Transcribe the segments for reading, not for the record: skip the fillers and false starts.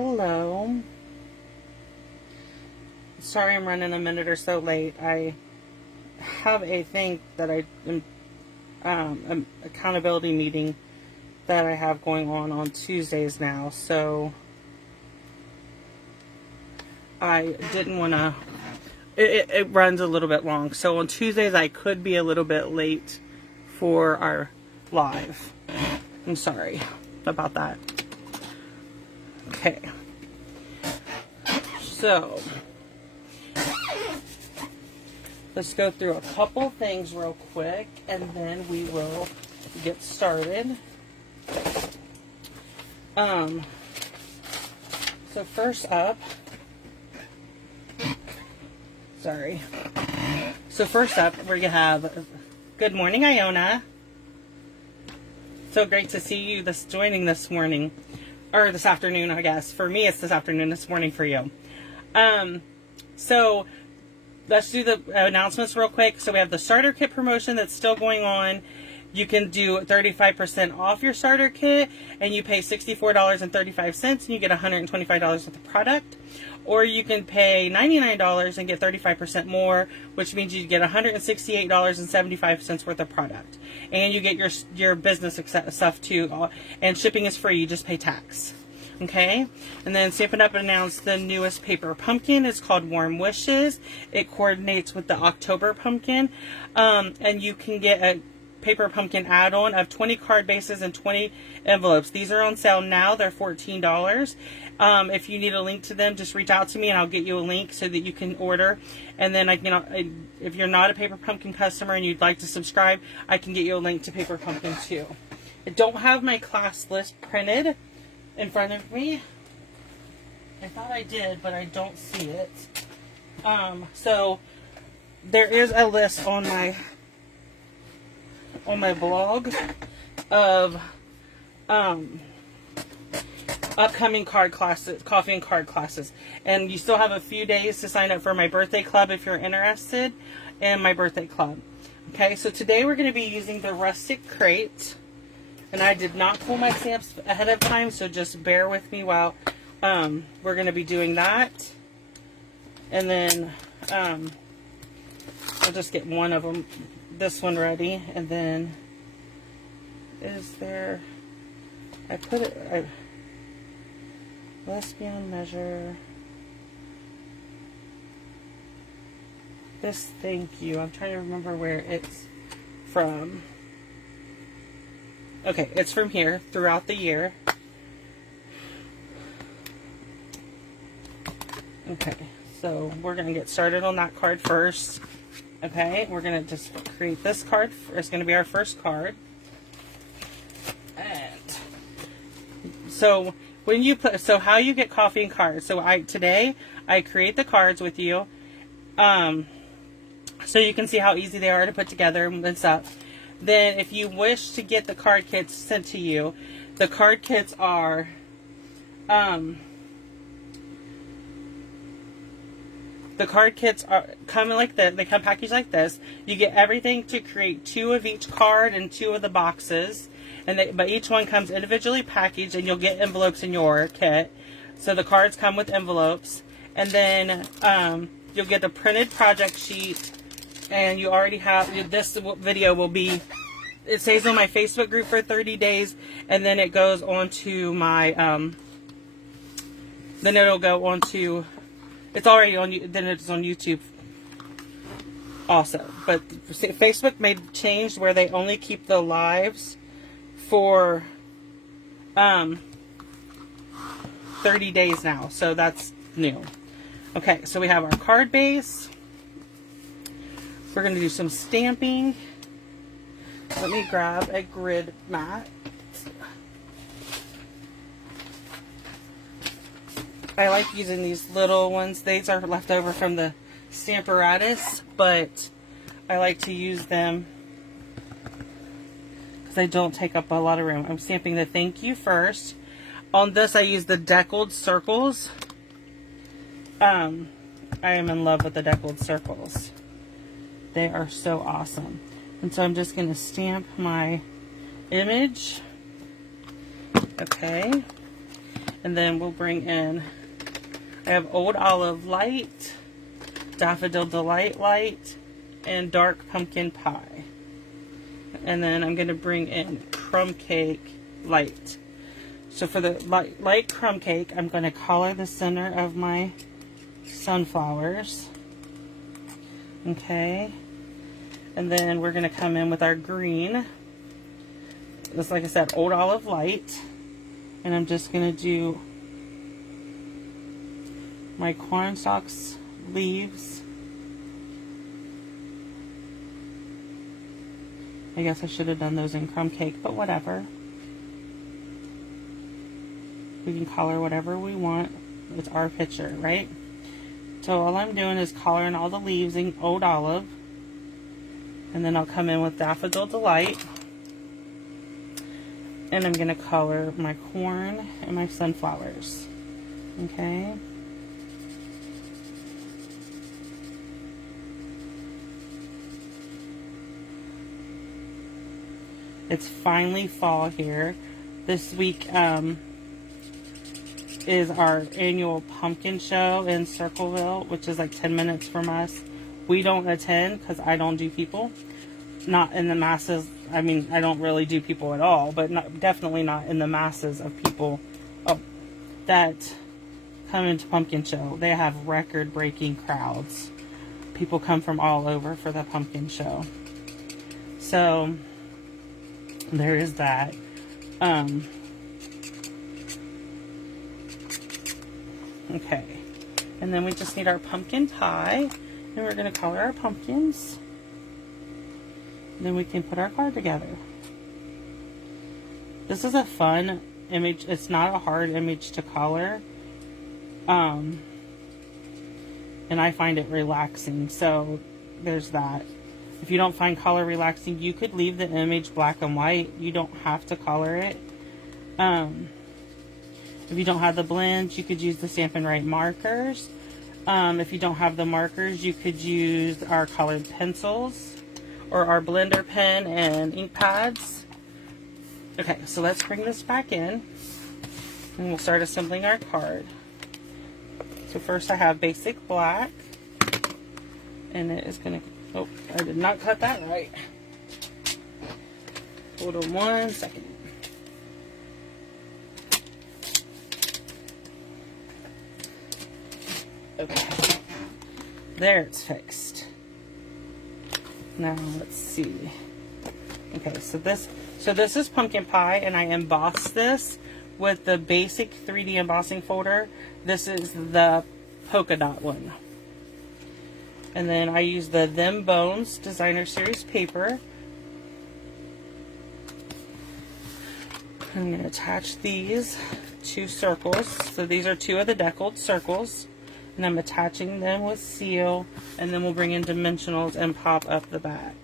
Hello. Sorry I'm running a minute or so late. I have a thing that an accountability meeting that I have going on Tuesdays now, so I didn't want to, it runs a little bit long, so on Tuesdays I could be a little bit late for our live. I'm sorry about that. Okay, so let's go through a couple things real quick and then we will get started. So first up, we're gonna have good morning, Iona. So great to see you joining this morning, or this afternoon, I guess. For me, it's this afternoon. This morning for you. So let's do the announcements real quick. So we have the starter kit promotion that's still going on. You can do 35% off your starter kit, and you pay $64.35, and you get $125 worth of product. Or you can pay $99 and get 35% more, which means you get $168.75 worth of product. And you get your business stuff too, and shipping is free. You just pay tax. Okay, and then Stampin'UP announced the newest paper pumpkin. It's called Warm Wishes. It coordinates with the October pumpkin, and you can get a paper pumpkin add-on of 20 card bases and 20 envelopes. These are on sale now. They're $14. If you need a link to them, just reach out to me and I'll get you a link so that you can order. And then if you're not a paper pumpkin customer and you'd like to subscribe, I can get you a link to paper pumpkin too. I don't have my class list printed in front of me. I thought I did, but I don't see it. So there is a list on my blog of upcoming card classes, coffee and card classes, and you still have a few days to sign up for my birthday club if you're interested in my birthday club. Okay, so today we're going to be using the Rustic Crate, and I did not pull my stamps ahead of time, so just bear with me while we're going to be doing that. And then I'll just get one of them, this one ready, and then I put it, lesbian measure, this, thank you, I'm trying to remember where it's from. Okay, it's from here, throughout the year. Okay, so we're going to get started on that card first. Okay, we're going to just create this card. It's going to be our first card. And so when you put, so how you get coffee and cards. So today I create the cards with you. So you can see how easy they are to put together and stuff. Then if you wish to get the card kits sent to you, the card kits are come like this. They come packaged like this. You get everything to create 2 of each card and 2 of the boxes, but each one comes individually packaged, and you'll get envelopes in your kit. So the cards come with envelopes, and then you'll get the printed project sheet, and you already have, this video will be, it stays on my Facebook group for 30 days, and then it goes on to my, then it'll go on to, it's already on, then it's on YouTube also. But Facebook made change where they only keep the lives for 30 days now. So that's new. Okay, so we have our card base. We're going to do some stamping. Let me grab a grid mat. I like using these little ones. These are left over from the Stamparatus, but I like to use them because they don't take up a lot of room. I'm stamping the thank you first. On this, I use the deckled circles. I am in love with the deckled circles. They are so awesome. And so I'm just going to stamp my image. Okay. And then we'll bring in, I have Old Olive Light, Daffodil Delight Light, and Dark Pumpkin Pie. And then I'm going to bring in Crumb Cake Light. So for the light crumb cake, I'm going to color the center of my sunflowers. Okay. And then we're going to come in with our green. This, like I said, Old Olive Light. And I'm just going to do my corn stalks leaves. I guess I should have done those in crumb cake, but whatever. We can color whatever we want. It's our picture, right? So all I'm doing is coloring all the leaves in Old Olive. And then I'll come in with Daffodil Delight. And I'm going to color my corn and my sunflowers. Okay? It's finally fall here. This week is our annual pumpkin show in Circleville, which is like 10 minutes from us. We don't attend because I don't do people. Not in the masses. I mean, I don't really do people at all, but definitely not in the masses of people that come into pumpkin show. They have record-breaking crowds. People come from all over for the pumpkin show. So there is that. Okay, and then we just need our pumpkin pie, and we're going to color our pumpkins. And then we can put our card together. This is a fun image. It's not a hard image to color. And I find it relaxing, so there's that. If you don't find color relaxing, you could leave the image black and white. You don't have to color it. If you don't have the blends, you could use the Stampin' markers. If you don't have the markers, you could use our colored pencils or our blender pen and ink pads. Okay, so let's bring this back in and we'll start assembling our card. So first I have basic black, and it is going to, oh, I did not cut that right. Hold on 1 second. Okay, there, it's fixed. Now let's see. Okay, so this is pumpkin pie, and I embossed this with the basic 3D embossing folder. This is the polka dot one. And then I use the Them Bones Designer Series paper. I'm going to attach these 2 circles. So these are 2 of the deckled circles. And I'm attaching them with seal, and then we'll bring in dimensionals and pop up the back.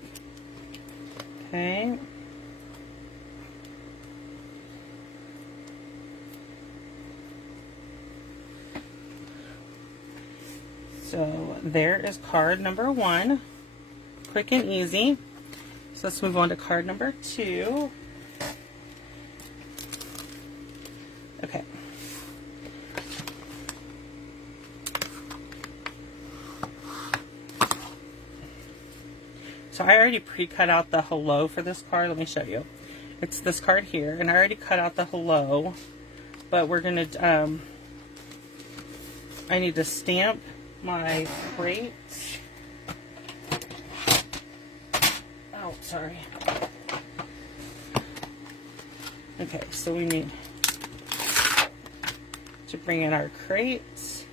Okay. So there is card number 1. Quick and easy. So let's move on to card number 2. Okay. So I already pre-cut out the hello for this card. Let me show you. It's this card here, and I already cut out the hello, but we're going to, I need to stamp my crates. Oh, sorry. Okay, so we need to bring in our crates,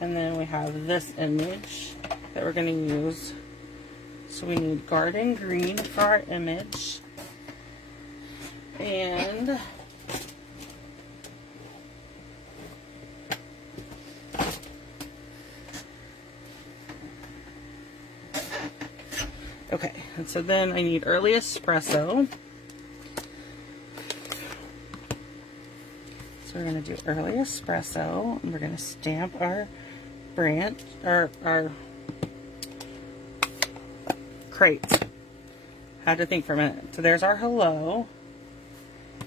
and then we have this image that we're going to use. So we need garden green for our image, and okay, and so then I need early espresso. So we're going to do early espresso, and we're going to stamp our branch, our crate. Had to think for a minute. So there's our hello.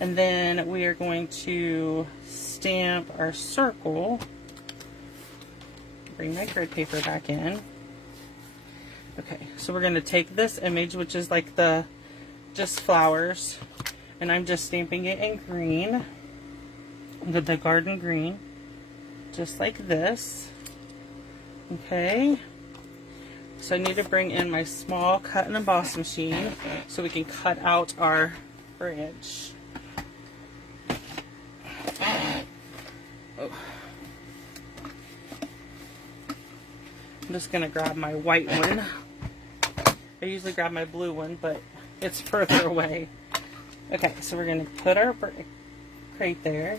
And then we are going to stamp our circle. Bring my grid paper back in. Okay, so we're going to take this image, which is like the just flowers, and I'm just stamping it in green, the garden green, just like this. Okay, so I need to bring in my small cut and emboss machine so we can cut out our bridge. Oh. I'm just going to grab my white one. I usually grab my blue one, but it's further away. Okay, so we're going to put our crate there,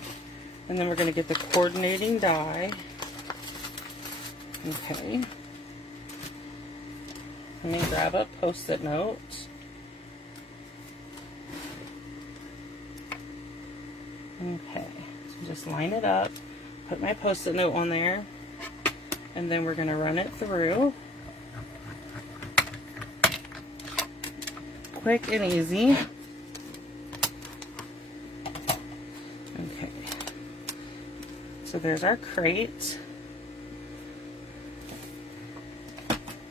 and then we're going to get the coordinating die. Okay. Let me grab a Post-it note. Okay, so just line it up, put my Post-it note on there, and then we're going to run it through. Quick and easy. Okay, so there's our crate.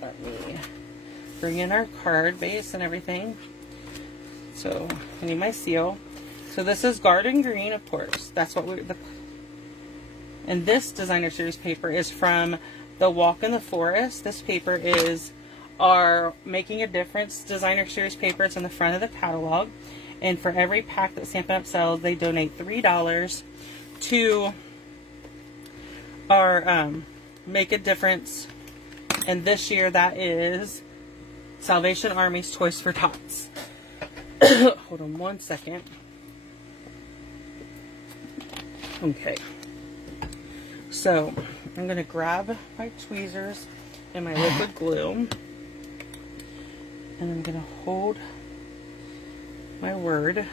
Let me bring in our card base and everything. So I need my seal. So this is garden green, of course. That's what and this designer series paper is from the Walk in the Forest. This paper is our Making a Difference designer series paper. It's in the front of the catalog. And for every pack that Stampin' Up! Sells, they donate $3 to our Make a Difference. And this year that is Salvation Army's Toys for Tots. Hold on one second. Okay. So I'm going to grab my tweezers and my liquid glue. And I'm going to hold my word.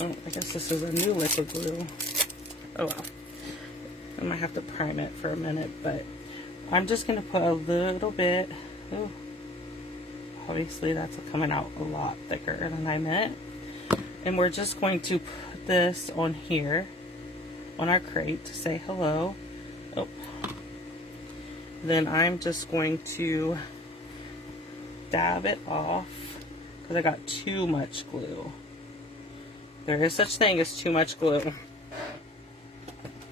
Oh, I guess this is a new liquid glue. Oh well. I might have to prime it for a minute, but I'm just going to put a little bit. Oh, obviously that's coming out a lot thicker than I meant. And we're just going to put this on here, on our crate, to say hello. Oh. Then I'm just going to dab it off because I got too much glue. There is such thing as too much glue.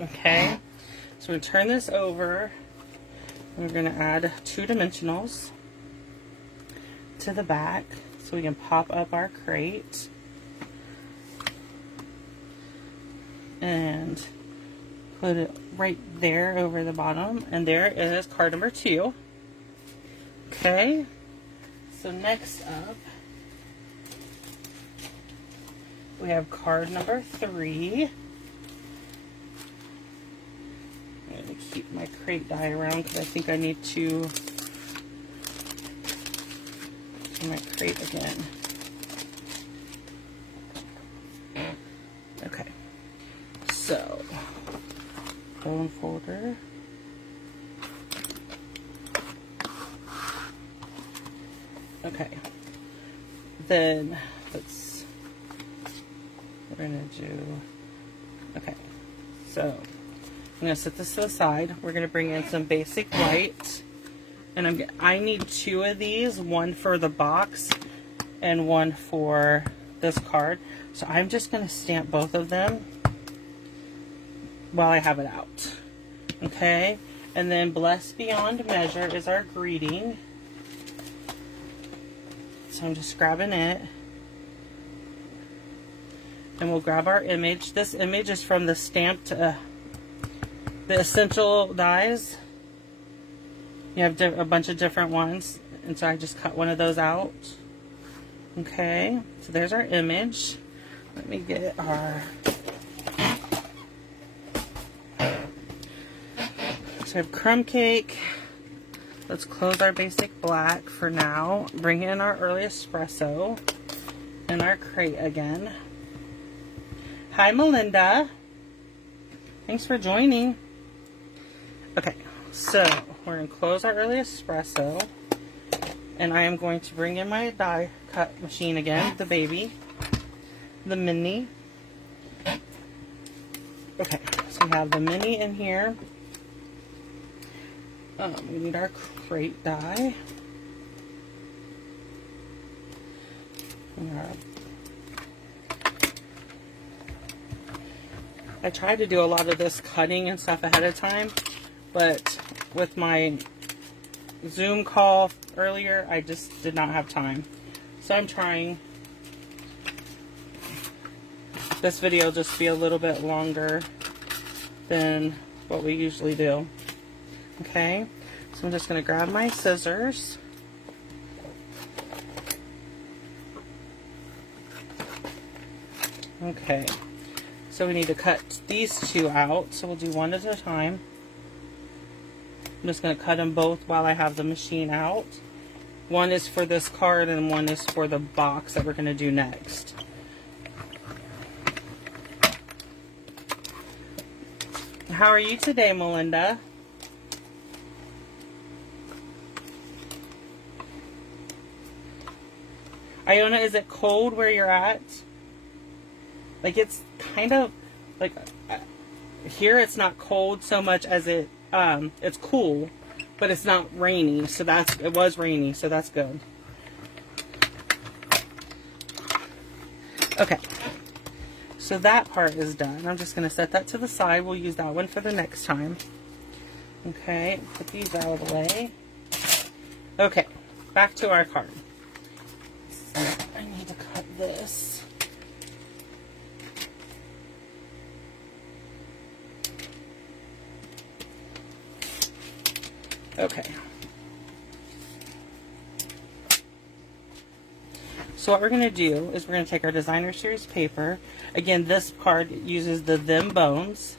Okay, so we're going to turn this over. We're going to add 2 dimensionals to the back so we can pop up our crate. And put it right there over the bottom. And there is card number 2. Okay. So next up, we have card number 3. I'm going to keep my crate die around because I think I need to do my crate again. Okay. So, bone folder. Okay. Then we're gonna do. Okay. So I'm gonna set this to the side. We're gonna bring in some basic white, and I need 2 of these. One for the box, and one for this card. So I'm just gonna stamp both of them while I have it out. Okay, and then Blessed Beyond Measure is our greeting. So I'm just grabbing it. And we'll grab our image. This image is from the stamped, the essential dies. You have a bunch of different ones. And so I just cut one of those out. Okay, so there's our image. Let me get our... So I have crumb cake. Let's close our basic black for now. Bring in our early espresso and our crate again. Hi, Melinda. Thanks for joining. Okay, so we're going to close our early espresso, and I am going to bring in my die cut machine again, the baby. the mini. Okay, so we have the mini in here. We need our crate die. I tried to do a lot of this cutting and stuff ahead of time, but with my Zoom call earlier, I just did not have time. So I'm trying. This video will just be a little bit longer than what we usually do. Okay, so I'm just going to grab my scissors. Okay, so we need to cut these two out, so we'll do one at a time. I'm just going to cut them both while I have the machine out. One is for this card and one is for the box that we're going to do next. How are you today, Melinda? Iona, is it cold where you're at? Like, it's kind of like here it's not cold so much as it's cool, but it's not rainy. So it was rainy, so that's good. Okay, so that part is done. I'm just going to set that to the side. We'll use that one for the next time. Okay, put these out of the way. Okay, back to our card. So I need to cut this. Okay. So what we're going to do is we're going to take our designer series paper. Again, this card uses the them bones.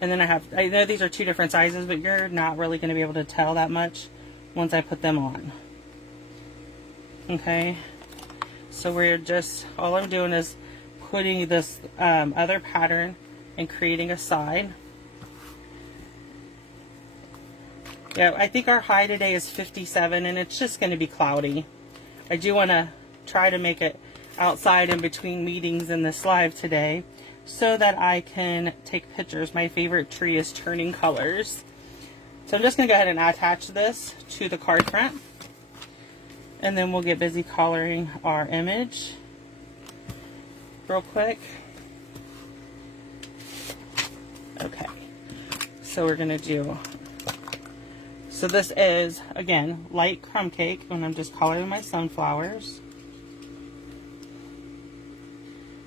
And then I know these are two different sizes, but you're not really going to be able to tell that much once I put them on. Okay. So we're just, all I'm doing is putting this other pattern and creating a side. Yeah, I think our high today is 57 and it's just going to be cloudy. I do want to try to make it outside in between meetings in this live today so that I can take pictures. My favorite tree is turning colors. So I'm just going to go ahead and attach this to the card front. And then we'll get busy coloring our image real quick. Okay, so we're going to do, so this is, again, light crumb cake, and I'm just coloring my sunflowers.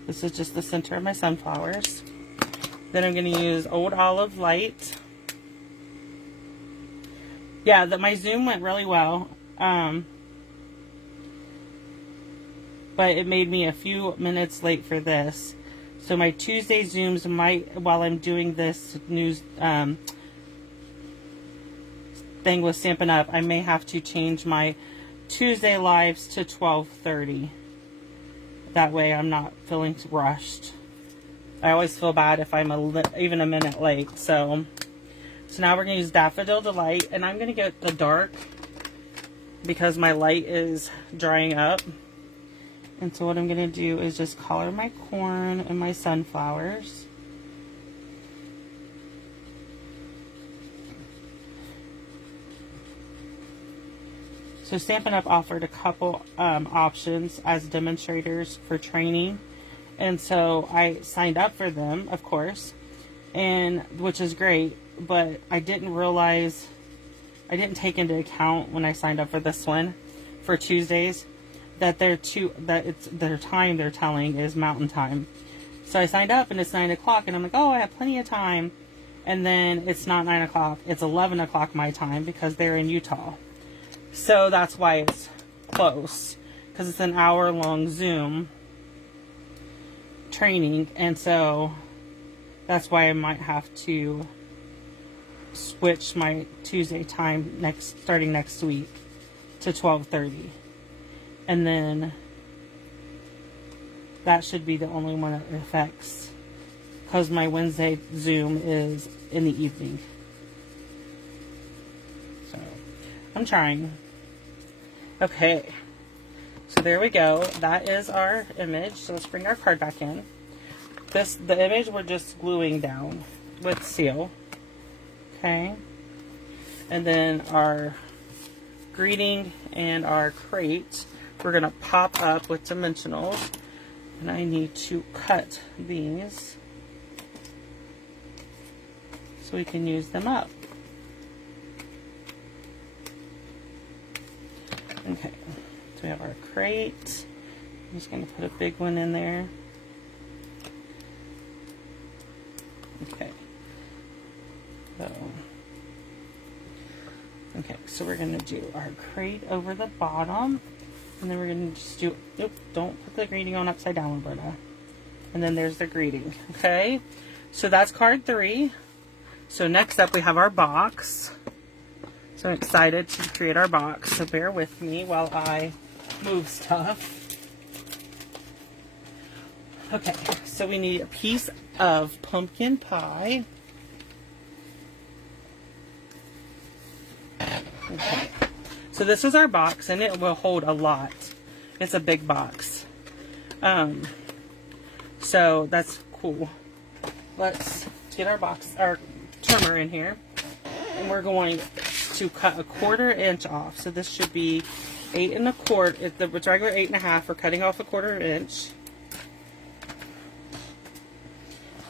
This is just the center of my sunflowers. Then I'm going to use Old Olive Light. Yeah, my Zoom went really well. But it made me a few minutes late for this. So my Tuesday Zooms might, while I'm doing this news thing with Stampin' Up, I may have to change my Tuesday lives to 12:30. That way I'm not feeling rushed. I always feel bad if I'm even a minute late. So now we're going to use Daffodil Delight, and I'm going to get the dark because my light is drying up. And so what I'm going to do is just color my corn and my sunflowers. So Stampin' Up! Offered a couple options as demonstrators for training. And so I signed up for them, of course, and which is great. But I didn't realize, I didn't take into account when I signed up for this one for Tuesdays that their time they're telling is mountain time. So I signed up and it's 9 o'clock and I'm like, oh, I have plenty of time. And then it's not 9 o'clock, it's 11 o'clock my time because they're in Utah. So that's why it's close, because it's an hour-long Zoom training. And so that's why I might have to switch my Tuesday time starting next week to 12:30. And then that should be the only one that affects, because my Wednesday Zoom is in the evening. So I'm trying. Okay, So there we go. That is our image. So let's bring our card back in. The image we're just gluing down with seal. Okay. And then our greeting and our crate, we're going to pop up with dimensionals. And I need to cut these so we can use them up. Okay, so we have our crate. I'm just going to put a big one in there. Okay. So we're going to do our crate over the bottom. And then we're going to just do, don't put the greeting on upside down, Roberta. And then there's the greeting, okay? So that's card 3. So next up we have our box. So I'm excited to create our box, so bear with me while I move stuff. Okay, so we need a piece of pumpkin pie. Okay. So this is our box, and it will hold a lot. It's a big box. So that's cool. Let's get our trimmer in here. And we're going to cut 1/4 inch off. So this should be 8 1/4. It's regular 8 1/2. We're cutting off 1/4 inch.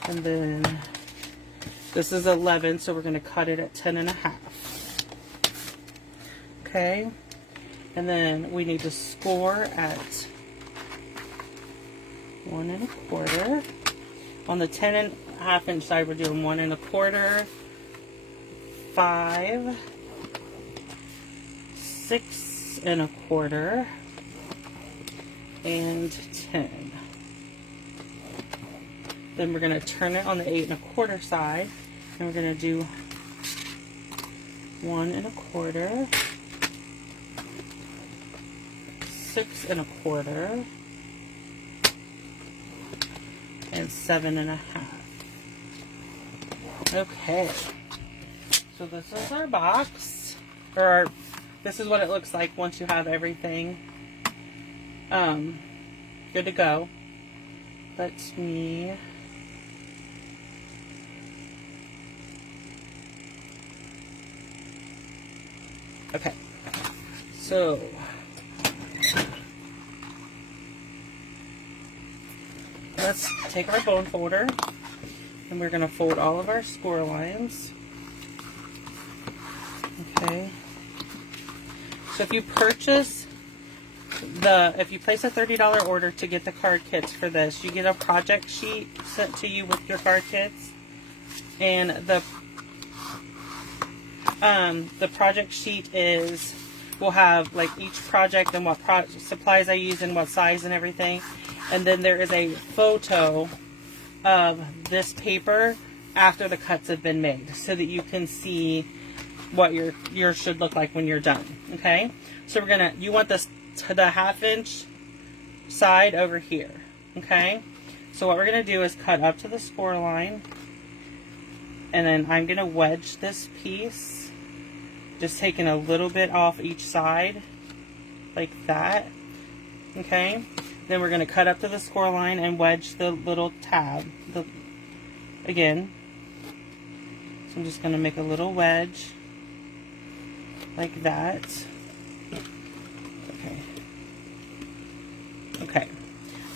And then this is 11, so we're going to cut it at 10 1/2. Okay, and then we need to score at 1 1/4. On the 10 1/2 inch side, we're doing 1 1/4, 5, 6 1/4, and 10. Then we're going to turn it on the 8 1/4 side, and we're going to do 1 1/4. 6 1/4 and 7 1/2. Okay, so this is our box, or this is what it looks like once you have everything good to go. Let me okay, so let's take our bone folder, and we're going to fold all of our score lines. Okay. So if you purchase if you place a $30 order to get the card kits for this, you get a project sheet sent to you with your card kits, and the project sheet will have like each project and what supplies I use and what size and everything. And then there is a photo of this paper after the cuts have been made, so that you can see what yours should look like when you're done. Okay, so you want this to the 1/2 inch side over here. Okay, so what we're gonna do is cut up to the score line, and then I'm gonna wedge this piece, just taking a little bit off each side, like that. Okay. Then we're going to cut up to the score line and wedge the little tab again. So I'm just going to make a little wedge like that. Okay. Okay.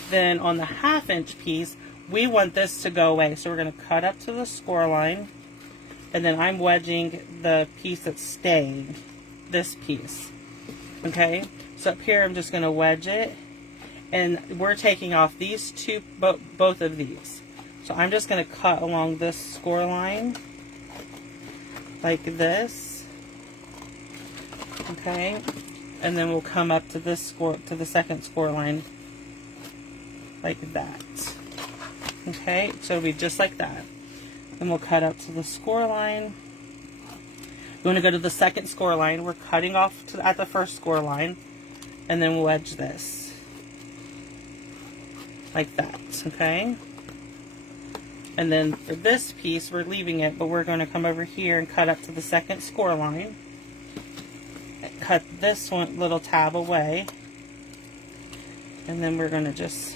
Then on the 1/2 inch piece, we want this to go away. So we're going to cut up to the score line, and then I'm wedging the piece that's staying, this piece. Okay. So up here, I'm just going to wedge it. And we're taking off these two, both of these. So I'm just going to cut along this score line like this. Okay, and then we'll come up to the second score line like that. Okay, so it'll be just like that. Then we'll cut up to the score line. We want to go to the second score line. We're cutting off at the first score line, and then we'll wedge this like that. Okay, and then for this piece, we're leaving it, but we're going to come over here and cut up to the second score line. Cut this one little tab away, And then we're going to just,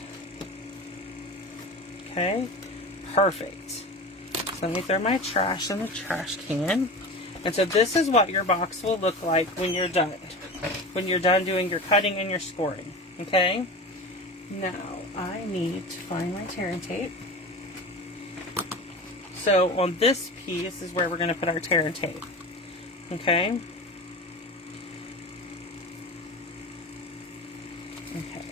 okay, perfect. So let me throw my trash in the trash can. And so this is what your box will look like when you're done. When you're done doing your cutting and your scoring, okay? Now, I need to find my tearing tape. So on this piece is where we're going to put our tearing tape, okay? Okay.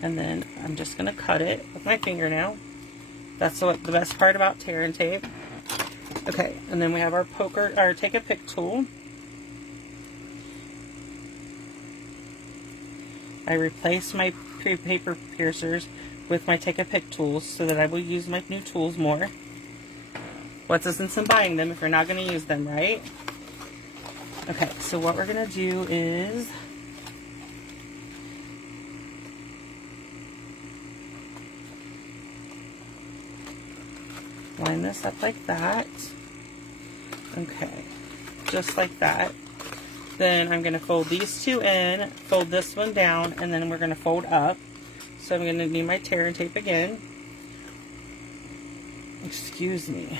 And then I'm just going to cut it with my fingernail. That's the best part about tearing tape. Okay, and then we have our take a pick tool. I replaced my paper piercers with my take a pick tools so that I will use my new tools more. What's the sense in buying them if you're not going to use them, right? Okay, so what we're going to do is line this up like that. Okay, just like that. Then I'm going to fold these two in, fold this one down, and then we're going to fold up. So I'm going to need my tearing tape again. Excuse me.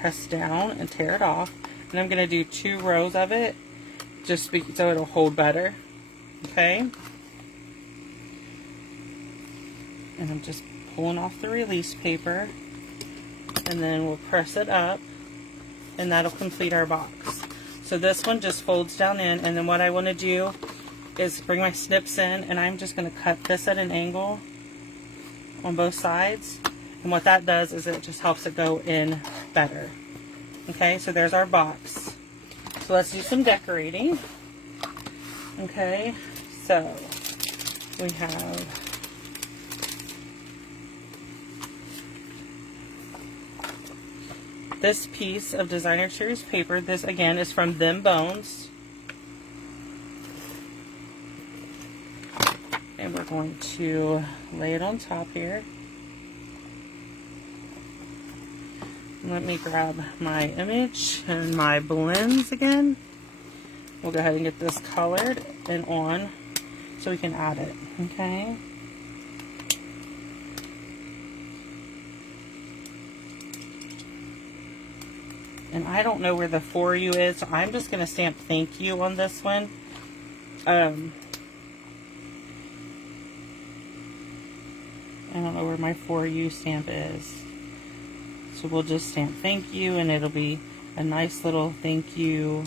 Press down and tear it off. And I'm going to do 2 rows of it, just so it'll hold better. Okay? And I'm just pulling off the release paper. And then we'll press it up, and that'll complete our box. So this one just folds down in, and then what I want to do is bring my snips in, and I'm just going to cut this at an angle on both sides. And what that does is it just helps it go in better. Okay, so there's our box. So let's do some decorating. Okay, so we have this piece of designer series paper. This again is from Them Bones. And we're going to lay it on top here. Let me grab my image and my blends again. We'll go ahead and get this colored and on so we can add it, okay? And I don't know where the for you is, so I'm just going to stamp thank you on this one. I don't know where my for you stamp is. So we'll just stamp thank you, and it'll be a nice little thank you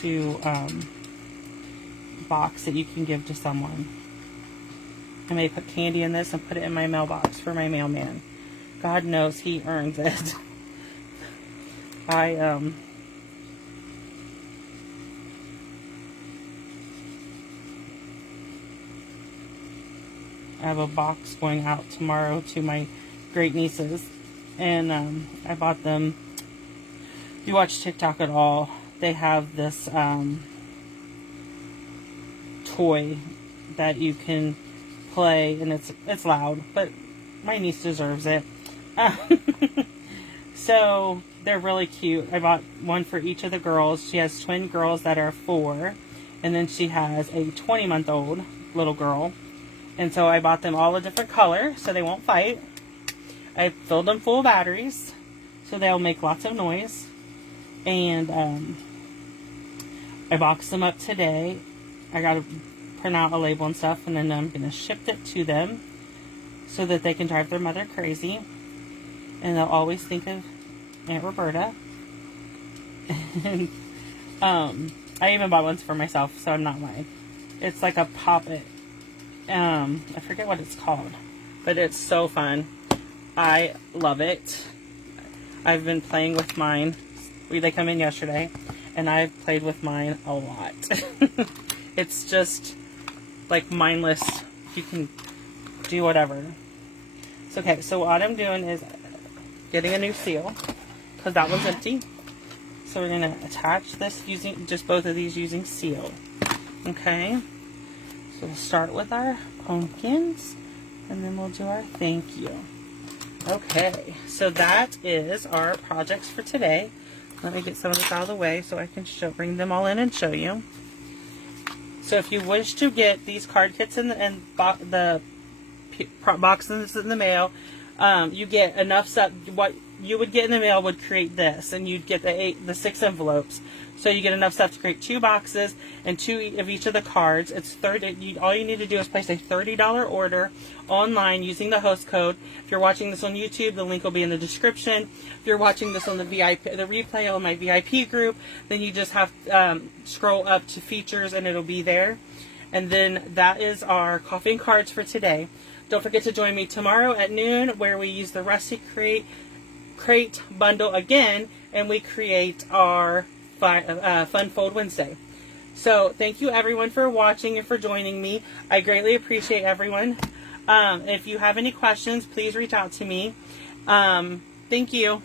to box that you can give to someone. I may put candy in this and put it in my mailbox for my mailman. God knows he earns it. I have a box going out tomorrow to my great nieces, and I bought them. If you watch TikTok at all, they have this toy that you can play, and it's loud, but my niece deserves it. So they're really cute. I bought one for each of the girls. She has twin girls that are 4, and then she has a 20-month-old little girl. And so I bought them all a different color so they won't fight. I filled them full of batteries so they'll make lots of noise. And I boxed them up today. I got to print out a label and stuff, and then I'm going to ship it to them so that they can drive their mother crazy. And they'll always think of Aunt Roberta. And I even bought ones for myself, so I'm not lying. It's like a pop-it. I forget what it's called, but it's so fun. I love it. I've been playing with mine. They come in yesterday, and I've played with mine a lot. It's just like mindless. You can do whatever. So, okay, so what I'm doing is getting a new seal, because that one's empty. So we're going to attach this using just both of these using seal. Okay. So we'll start with our pumpkins, and then we'll do our thank you. Okay, so that is our projects for today. Let me get some of this out of the way so I can bring them all in and show you. So if you wish to get these card kits and the boxes in the mail, you get enough stuff. What you would get in the mail would create this, and you'd get the 6 envelopes. So you get enough stuff to create 2 boxes and 2 of each of the cards. It's all you need to do is place a $30 order online using the host code. If you're watching this on YouTube, the link will be in the description. If you're watching this on the replay on my VIP group, then you just have scroll up to features and it'll be there. And then that is our coffee and cards for today. Don't forget to join me tomorrow at noon, where we use the Rustic Crate bundle again, and we create our Fun Fold Wednesday. So thank you everyone for watching and for joining me. I greatly appreciate everyone. If you have any questions, please reach out to me. Thank you.